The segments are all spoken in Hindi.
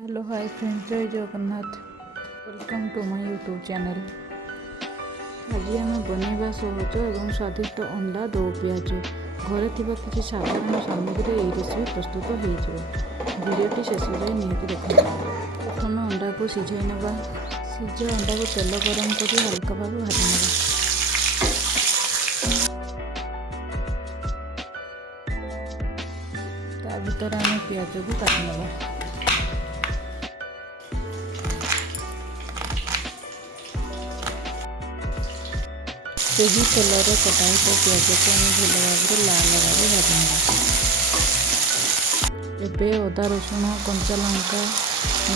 हेलो हाय फ्रेंड्स, जय Jagannath. Welcome to my YouTube channel. आज आम बनवा सहज और स्वादिष्ट अंडा दो पियाज घरे थिबा किसी साधारण सामग्री यही रेसिपी प्रस्तुत हो। वीडियोटी शेष जाए निहाती देखा। प्रथम अंडा को सिझाई नवा। सिझा अंडा को तेल गरम कर हल्का भाव भाजी नवा। ता भीतर आम पियाज को काटी नवा। ସେହି ତେଲରେ କଟା ହୋଇଥିବା ପିଆଜକୁ ଆମେ ଭଲ ଭାବରେ ଲାଲ ଭାବରେ ଭାଜି ନେବା। ଏବେ ଅଦା ରସୁଣ କଞ୍ଚା ଲଙ୍କା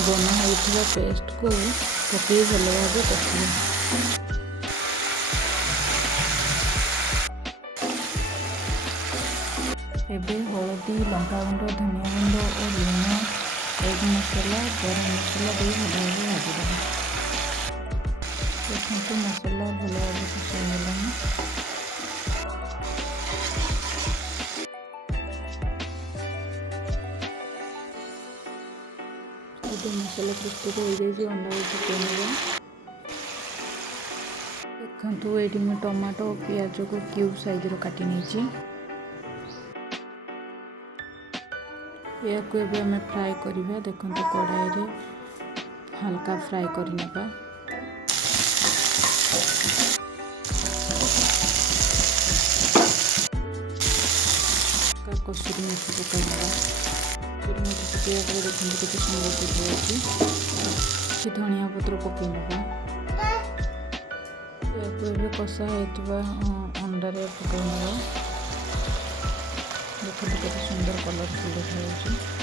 ବନା ହୋଇଥିବା ପେଷ୍ଟକୁ ପକାଇ ଭଲ ଭାବରେ କଷିବା। ଏବେ ହଳଦୀ ଲଙ୍କାଗୁଣ୍ଡ ଧନିଆ ଗୁଣ୍ଡ ଓ ଲୁଣ ଏଗ୍ ମସଲା ଗରମ ମସଲା ଦେଇ ଭଲ ଭାବରେ ଭାଜିଦେବା। ଦେଖନ୍ତୁ ମସଲା ଭଲ ଭାବରେ କଷା ହେଇଗଲାଣି। ଏବେ ମସଲା ପ୍ରସ୍ତୁତ ହୋଇଯାଇଛି। ଅଣ୍ଡାକୁ ପକାଇ ନେବା। ଦେଖନ୍ତୁ ଏଇଠି ମୁଁ ଟମାଟୋ ଓ ପିଆଜକୁ କ୍ୟୁବ୍ ସାଇଜ୍ର କାଟି ନେଇଛି। ଏହାକୁ ଏବେ ଆମେ ଫ୍ରାଏ କରିବା। ଦେଖନ୍ତୁ କଢ଼ାଇରେ ହାଲକା ଫ୍ରାଏ କରିନେବା। कसूरी मेथी पकाइना। कसूरी मेथी पकाइला पर देखते केते सुंदर देखिए। कि धनिया पत्र पकाइना। या कषा होता अंडार पकाइना। देखते केते सुंदर कलरफुल देखा।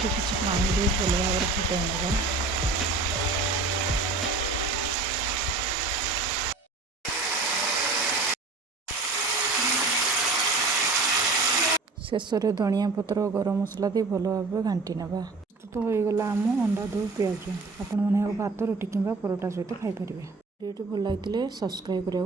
किसी पानी दे भल भाव फुटाई ना। शेष में धनिया पत्र और गरम मसला दे भल भाव घाटी नवा। प्रस्तुत हो गला आम अंडा दो पियाज। आपण मैंने भात रुटी कि परोटा सहित खाई पारे। वीडियो भल लगे सब्सक्राइब करें।